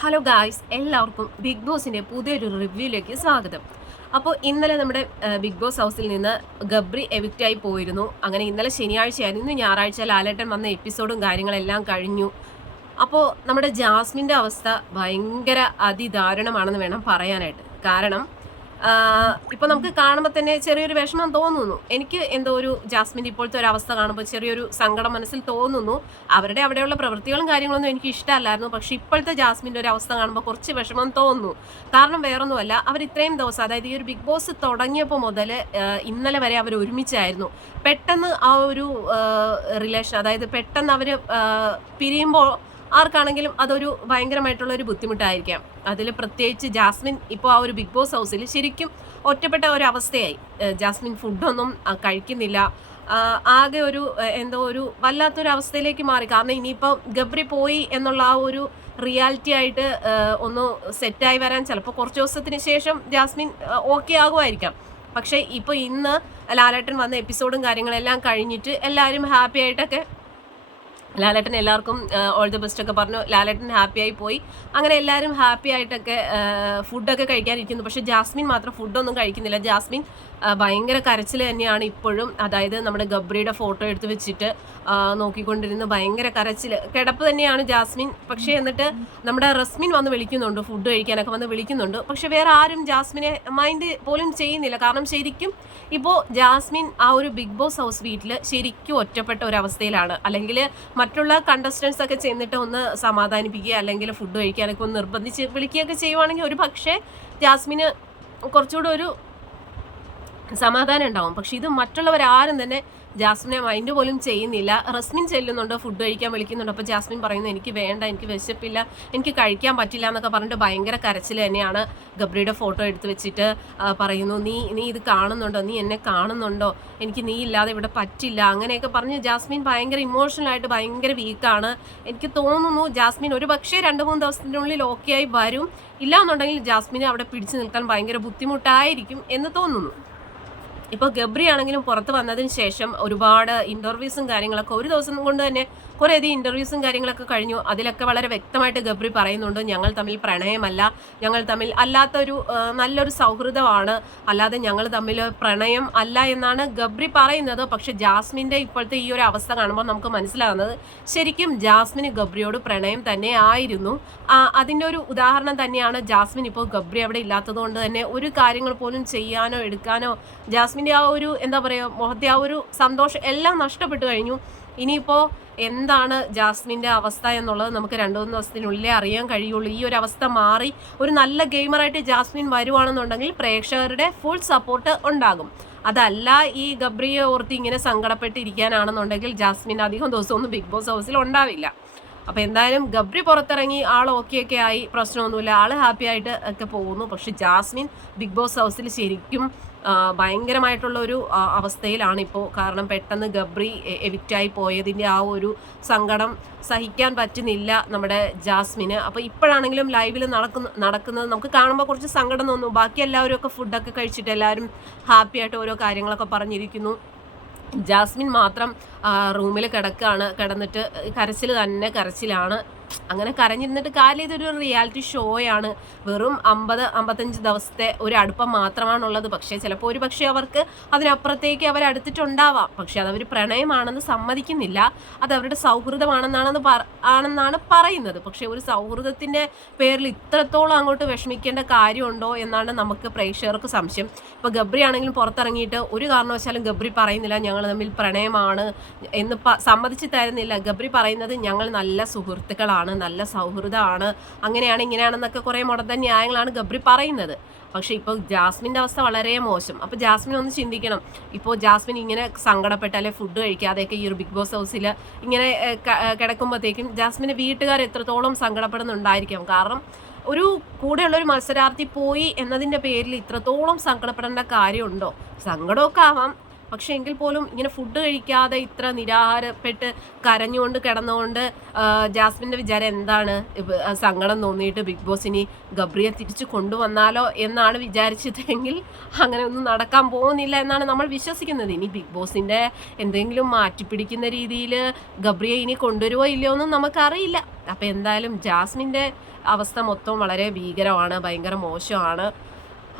Hello guys എല്ലാവർക്കും big ബോസിന്റെ പുതിയൊരു റിവ്യൂയിലേക്ക് സ്വാഗതം. അപ്പോൾ ഇന്നലെ നമ്മുടെ ബിഗ് ബോസ് ഹൗസിൽ നിന്ന് ഗബ്രി എവിക്റ്റായി പോയിരുന്നു. അങ്ങനെ ഇന്നലെ ശനിയാഴ്ചയായിരുന്നു. ഞായറാഴ്ച ലാലേട്ടൻ വന്ന എപ്പിസോഡും കാര്യങ്ങളെല്ലാം കഴിഞ്ഞു. അപ്പോൾ നമ്മുടെ ജാസ്മിന്റെ അവസ്ഥ ഭയങ്കര അതിദാരുണമാണെന്ന് വേണം പറയാനായിട്ട്. കാരണം ഇപ്പോൾ നമുക്ക് കാണുമ്പോൾ തന്നെ ചെറിയൊരു വിഷമം തോന്നുന്നു. എനിക്ക് എന്തോ ഒരു ജാസ്മിൻ ഇപ്പോഴത്തെ ഒരു അവസ്ഥ കാണുമ്പോൾ ചെറിയൊരു സങ്കടം മനസ്സിൽ തോന്നുന്നു. അവരുടെ അവിടെയുള്ള പ്രവൃത്തികളും കാര്യങ്ങളൊന്നും എനിക്ക് ഇഷ്ടമല്ലായിരുന്നു. പക്ഷെ ഇപ്പോഴത്തെ ജാസ്മിന്റെ ഒരു അവസ്ഥ കാണുമ്പോൾ കുറച്ച് വിഷമം തോന്നുന്നു. കാരണം വേറൊന്നുമല്ല അവർ ഇത്രയും ദിവസം അതായത് ഈ ഒരു ബിഗ് ബോസ് തുടങ്ങിയപ്പോൾ മുതൽ ഇന്നലെ വരെ അവർ ഒരുമിച്ചായിരുന്നു. പെട്ടെന്ന് ആ ഒരു റിലേഷൻ അതായത് പെട്ടെന്ന് അവർ പിരിയുമ്പോൾ ആർക്കാണെങ്കിലും അതൊരു ഭയങ്കരമായിട്ടുള്ള ഒരു ബുദ്ധിമുട്ടായിരിക്കാം. അതിൽ പ്രത്യേകിച്ച് ജാസ്മിൻ ഇപ്പോൾ ആ ഒരു ബിഗ് ബോസ് ഹൗസിൽ ശരിക്കും ഒറ്റപ്പെട്ട ഒരു അവസ്ഥയായി. ജാസ്മിൻ ഫുഡൊന്നും കഴിക്കുന്നില്ല. ആകെ ഒരു എന്തോ ഒരു വല്ലാത്തൊരു അവസ്ഥയിലേക്ക് മാറി. കാരണം ഇനിയിപ്പോൾ ഗബ്രി പോയി എന്നുള്ള ആ ഒരു റിയാലിറ്റി ആയിട്ട് ഒന്ന് സെറ്റായി വരാൻ ചിലപ്പോൾ കുറച്ച് ദിവസത്തിന് ശേഷം ജാസ്മിൻ ഓക്കെ ആകുമായിരിക്കാം. പക്ഷേ ഇപ്പോൾ ഇന്ന് ലാലേട്ടൻ വന്ന എപ്പിസോഡും കാര്യങ്ങളെല്ലാം കഴിഞ്ഞിട്ട് എല്ലാവരും ഹാപ്പി ആയിട്ടൊക്കെ ലാലേട്ടൻ എല്ലാവർക്കും ഓൾ ദി ബെസ്റ്റ് ഒക്കെ പറഞ്ഞു. ലാലേട്ടൻ ഹാപ്പി ആയി പോയി. അങ്ങനെ എല്ലാവരും ഹാപ്പി ആയിട്ടൊക്കെ ഫുഡൊക്കെ കഴിക്കാനിരിക്കുന്നു. പക്ഷെ ജാസ്മിൻ മാത്രം ഫുഡൊന്നും കഴിക്കുന്നില്ല. ജാസ്മിൻ ഭയങ്കര കരച്ചിൽ തന്നെയാണ് ഇപ്പോഴും. അതായത് നമ്മുടെ ഗബ്രിയുടെ ഫോട്ടോ എടുത്ത് വെച്ചിട്ട് നോക്കിക്കൊണ്ടിരുന്ന് ഭയങ്കര കരച്ചിൽ കിടപ്പ് തന്നെയാണ് ജാസ്മിൻ. പക്ഷേ എന്നിട്ട് നമ്മുടെ റസ്മിൻ വന്ന് വിളിക്കുന്നുണ്ട്. ഫുഡ് കഴിക്കാനൊക്കെ വന്ന് വിളിക്കുന്നുണ്ട്. പക്ഷെ വേറെ ആരും ജാസ്മിനെ മൈൻഡ് പോലും ചെയ്യുന്നില്ല. കാരണം ശരിക്കും ഇപ്പോൾ ജാസ്മിൻ ആ ഒരു ബിഗ് ബോസ് ഹൗസ് വീട്ടിൽ ശരിക്കും ഒറ്റപ്പെട്ട ഒരു അവസ്ഥയിലാണ്. അല്ലെങ്കിൽ മറ്റുള്ള കണ്ടസ്റ്റൻസ് ഒക്കെ ചെന്നിട്ട് ഒന്ന് സമാധാനിപ്പിക്കുക അല്ലെങ്കിൽ ഫുഡ് കഴിക്കാനൊക്കെ ഒന്ന് നിർബന്ധിച്ച് വിളിക്കുകയൊക്കെ ചെയ്യുവാണെങ്കിൽ ഒരു പക്ഷേ ജാസ്മിന് കുറച്ചുകൂടെ ഒരു സമാധാനം ഉണ്ടാവും. പക്ഷെ ഇത് മറ്റുള്ളവരാരും തന്നെ ജാസ്മിനെ മൈൻഡ് പോലും ചെയ്യുന്നില്ല. റസ്മിൻ ചെല്ലുന്നുണ്ട് ഫുഡ് കഴിക്കാൻ വിളിക്കുന്നുണ്ട്. അപ്പോൾ ജാസ്മിൻ പറയുന്നു എനിക്ക് വേണ്ട എനിക്ക് വിശപ്പില്ല എനിക്ക് കഴിക്കാൻ പറ്റില്ല എന്നൊക്കെ പറഞ്ഞിട്ട് ഭയങ്കര കരച്ചിൽ തന്നെയാണ് ഗബ്രിയുടെ ഫോട്ടോ എടുത്ത് വെച്ചിട്ട് പറയുന്നു നീ നീ ഇത് കാണുന്നുണ്ടോ? നീ എന്നെ കാണുന്നുണ്ടോ? എനിക്ക് നീ ഇല്ലാതെ ഇവിടെ പറ്റില്ല. അങ്ങനെയൊക്കെ പറഞ്ഞ് ജാസ്മിൻ ഭയങ്കര ഇമോഷണലായിട്ട് ഭയങ്കര വീക്കാണ് എനിക്ക് തോന്നുന്നു ജാസ്മിൻ ഒരു പക്ഷേ രണ്ട് മൂന്ന് ദിവസത്തിനുള്ളിൽ ഓക്കെ ആയി വരും. ഇല്ല എന്നുണ്ടെങ്കിൽ ജാസ്മിനെ അവിടെ പിടിച്ചു നിൽക്കാൻ ഭയങ്കര ബുദ്ധിമുട്ടായിരിക്കും എന്ന് തോന്നുന്നു. ഇപ്പോൾ ഗബ്രി ആണെങ്കിലും പുറത്ത് വന്നതിന് ശേഷം ഒരുപാട് ഇന്റർവ്യൂസും കാര്യങ്ങളൊക്കെ ഒരു ദിവസം കൊണ്ട് തന്നെ കുറേ കുറേയധികം ഇന്റർവ്യൂസും കാര്യങ്ങളൊക്കെ കഴിഞ്ഞു. അതിലൊക്കെ വളരെ വ്യക്തമായിട്ട് ഗബ്രി പറയുന്നുണ്ട് ഞങ്ങൾ തമ്മിൽ പ്രണയമല്ല. ഞങ്ങൾ തമ്മിൽ അല്ലാത്തൊരു നല്ലൊരു സൗഹൃദമാണ്. അല്ലാതെ ഞങ്ങൾ തമ്മിൽ പ്രണയം അല്ല എന്നാണ് ഗബ്രി പറയുന്നത്. പക്ഷെ ജാസ്മിന്റെ ഇപ്പോഴത്തെ ഈ ഒരു അവസ്ഥ കാണുമ്പോൾ നമുക്ക് മനസ്സിലാകുന്നത് ശരിക്കും ജാസ്മിന് ഗബ്രിയോട് പ്രണയം തന്നെ ആയിരുന്നു. അതിന്റെ ഒരു ഉദാഹരണം തന്നെയാണ് ജാസ്മിൻ ഇപ്പോൾ ഗബ്രി അവിടെ ഇല്ലാത്തത് കൊണ്ട് തന്നെ ഒരു കാര്യങ്ങൾ പോലും ചെയ്യാനോ എടുക്കാനോ ജാസ്മിന്റെ ആ ഒരു എന്താ പറയുക മുഖത്തെ ആ ഒരു സന്തോഷം എല്ലാം നഷ്ടപ്പെട്ടു കഴിഞ്ഞു. ഇനിയിപ്പോൾ എന്താണ് ജാസ്മിന്റെ അവസ്ഥ എന്നുള്ളത് നമുക്ക് രണ്ടു മൂന്ന് ദിവസത്തിനുള്ളിലേ അറിയാൻ കഴിയുള്ളൂ. ഈ ഒരു അവസ്ഥ മാറി ഒരു നല്ല ഗെയിമറായിട്ട് ജാസ്മിൻ വരുവാണെന്നുണ്ടെങ്കിൽ പ്രേക്ഷകരുടെ ഫുൾ സപ്പോർട്ട് ഉണ്ടാകും. അതല്ല ഈ ഗബ്രിയെ ഓർത്ത് ഇങ്ങനെ സങ്കടപ്പെട്ടിരിക്കാനാണെന്നുണ്ടെങ്കിൽ ജാസ്മിൻ അധികം ദിവസമൊന്നും ബിഗ് ബോസ് ഹൗസിൽ ഉണ്ടാവില്ല. അപ്പോൾ എന്തായാലും ഗബ്രി പുറത്തിറങ്ങി ആൾ ഓക്കെ ഒക്കെ ആയി പ്രശ്നമൊന്നുമില്ല. ആൾ ഹാപ്പി ആയിട്ട് ഒക്കെ പോകുന്നു. പക്ഷെ ജാസ്മിൻ ബിഗ് ബോസ് ഹൗസിൽ ശരിക്കും ഭയങ്കരമായിട്ടുള്ള ഒരു അവസ്ഥയിലാണ് ഇപ്പോൾ കാരണം പെട്ടെന്ന് ഗബ്രി എവിക്റ്റായി പോയതിന്റെ ആ ഒരു സങ്കടം സഹിക്കാൻ പറ്റുന്നില്ല നമ്മുടെ ജാസ്മിന്. അപ്പോൾ ഇപ്പോഴാണെങ്കിലും ലൈവിൽ നടക്കുന്ന നടക്കുന്നത് നമുക്ക് കാണുമ്പോൾ കുറച്ച് സങ്കടം തോന്നുന്നു ബാക്കി എല്ലാവരും ഒക്കെ ഫുഡൊക്കെ കഴിച്ചിട്ട് എല്ലാവരും ഹാപ്പി ആയിട്ട് ഓരോ കാര്യങ്ങളൊക്കെ പറഞ്ഞിരിക്കുന്നു. ജാസ്മിൻ മാത്രം റൂമിൽ കിടക്കുകയാണ് കിടന്നിട്ട് കരച്ചിൽ തന്നെ കരച്ചിലാണ്. അങ്ങനെ കരഞ്ഞിരുന്നിട്ട് കാര്യം ഇതൊരു റിയാലിറ്റി ഷോയാണ് വെറും അമ്പത് അമ്പത്തഞ്ച് ദിവസത്തെ ഒരു അടുപ്പം മാത്രമാണുള്ളത്. പക്ഷേ ചിലപ്പോൾ ഒരു പക്ഷേ അവർക്ക് അതിനപ്പുറത്തേക്ക് അവർ അടുത്തിട്ടുണ്ടാവാം. പക്ഷെ അതവർ പ്രണയമാണെന്ന് സമ്മതിക്കുന്നില്ല. അത് അവരുടെ സൗഹൃദമാണെന്നാണെന്ന് പറ ആണെന്നാണ് പറയുന്നത്. പക്ഷേ ഒരു സൗഹൃദത്തിന്റെ പേരിൽ ഇത്രത്തോളം അങ്ങോട്ട് വിഷമിക്കേണ്ട കാര്യമുണ്ടോ എന്നാണ് നമുക്ക് പ്രേക്ഷകർക്ക് സംശയം. ഇപ്പോൾ ഗബ്രി ആണെങ്കിലും പുറത്തിറങ്ങിയിട്ട് ഒരു കാരണവശാലും ഗബ്രി പറയുന്നില്ല ഞങ്ങൾ തമ്മിൽ പ്രണയമാണ് എന്ന് സമ്മതിച്ച് തരുന്നില്ല. ഗബ്രി പറയുന്നത് ഞങ്ങൾ നല്ല സുഹൃത്തുക്കളാണ്. നല്ല സൗഹൃദമാണ് അങ്ങനെയാണ് ഇങ്ങനെയാണെന്നൊക്കെ കുറേ മുടന്ത ന്യായങ്ങളാണ് ഗബ്രി പറയുന്നത്. പക്ഷെ ഇപ്പോൾ ജാസ്മിന്റെ അവസ്ഥ വളരെ മോശം. അപ്പോൾ ജാസ്മിൻ ഒന്ന് ചിന്തിക്കണം. ഇപ്പോൾ ജാസ്മിൻ ഇങ്ങനെ സങ്കടപ്പെട്ട അല്ലെങ്കിൽ ഫുഡ് കഴിക്കാതെയൊക്കെ ഈ ഒരു ബിഗ് ബോസ് ഹൗസിൽ ഇങ്ങനെ കിടക്കുമ്പോഴത്തേക്കും ജാസ്മിന്റെ വീട്ടുകാർ എത്രത്തോളം സങ്കടപ്പെടുന്നുണ്ടായിരിക്കാം. കാരണം ഒരു കൂടെയുള്ള ഒരു മത്സരാർത്ഥി പോയി എന്നതിന്റെ പേരിൽ ഇത്രത്തോളം സങ്കടപ്പെടേണ്ട കാര്യമുണ്ടോ? സങ്കടമൊക്കെ ആവാം. പക്ഷെ എങ്കിൽ പോലും ഇങ്ങനെ ഫുഡ് കഴിക്കാതെ ഇത്ര നിരാഹാരപ്പെട്ട് കരഞ്ഞുകൊണ്ട് കിടന്നുകൊണ്ട് ജാസ്മിന്റെ വിചാരം എന്താണ്? സങ്കടം തോന്നിയിട്ട് ബിഗ് ബോസ് ഇനി ഗബ്രിയെ തിരിച്ചു കൊണ്ടുവന്നാലോ എന്നാണ് വിചാരിച്ചതെങ്കിൽ അങ്ങനെ ഒന്നും നടക്കാൻ പോകുന്നില്ല എന്നാണ് നമ്മൾ വിശ്വസിക്കുന്നത്. ഇനി ബിഗ് ബോസിന്റെ എന്തെങ്കിലും മാറ്റിപ്പിടിക്കുന്ന രീതിയിൽ ഗബ്രിയെ ഇനി കൊണ്ടുവരുമോ ഇല്ലയോ എന്നും നമുക്കറിയില്ല. അപ്പോൾ എന്തായാലും ജാസ്മിന്റെ അവസ്ഥ മൊത്തം വളരെ ഭീകരമാണ് ഭയങ്കര മോശമാണ്.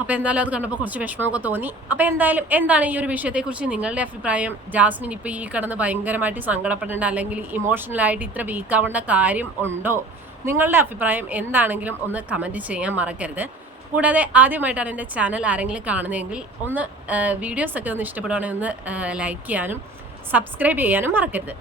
അപ്പോൾ എന്തായാലും അത് കണ്ടപ്പോൾ കുറച്ച് വിഷമമൊക്കെ തോന്നി. അപ്പോൾ എന്തായാലും എന്താണ് ഈ ഒരു വിഷയത്തെക്കുറിച്ച് നിങ്ങളുടെ അഭിപ്രായം? ജാസ്മിൻ ഇപ്പോൾ ഈ കടന്ന് ഭയങ്കരമായിട്ട് സങ്കടപ്പെടേണ്ട അല്ലെങ്കിൽ ഇമോഷണലായിട്ട് ഇത്ര വീക്കാവേണ്ട കാര്യം ഉണ്ടോ? നിങ്ങളുടെ അഭിപ്രായം എന്താണെങ്കിലും ഒന്ന് കമന്റ് ചെയ്യാൻ മറക്കരുത്. കൂടാതെ ആദ്യമായിട്ടാണ് എന്റെ ചാനൽ ആരെങ്കിലും കാണുന്നതെങ്കിൽ ഒന്ന് വീഡിയോസൊക്കെ ഒന്ന് ഇഷ്ടപ്പെടുവാണെങ്കിൽ ഒന്ന് ലൈക്ക് ചെയ്യാനും സബ്സ്ക്രൈബ് ചെയ്യാനും മറക്കരുത്.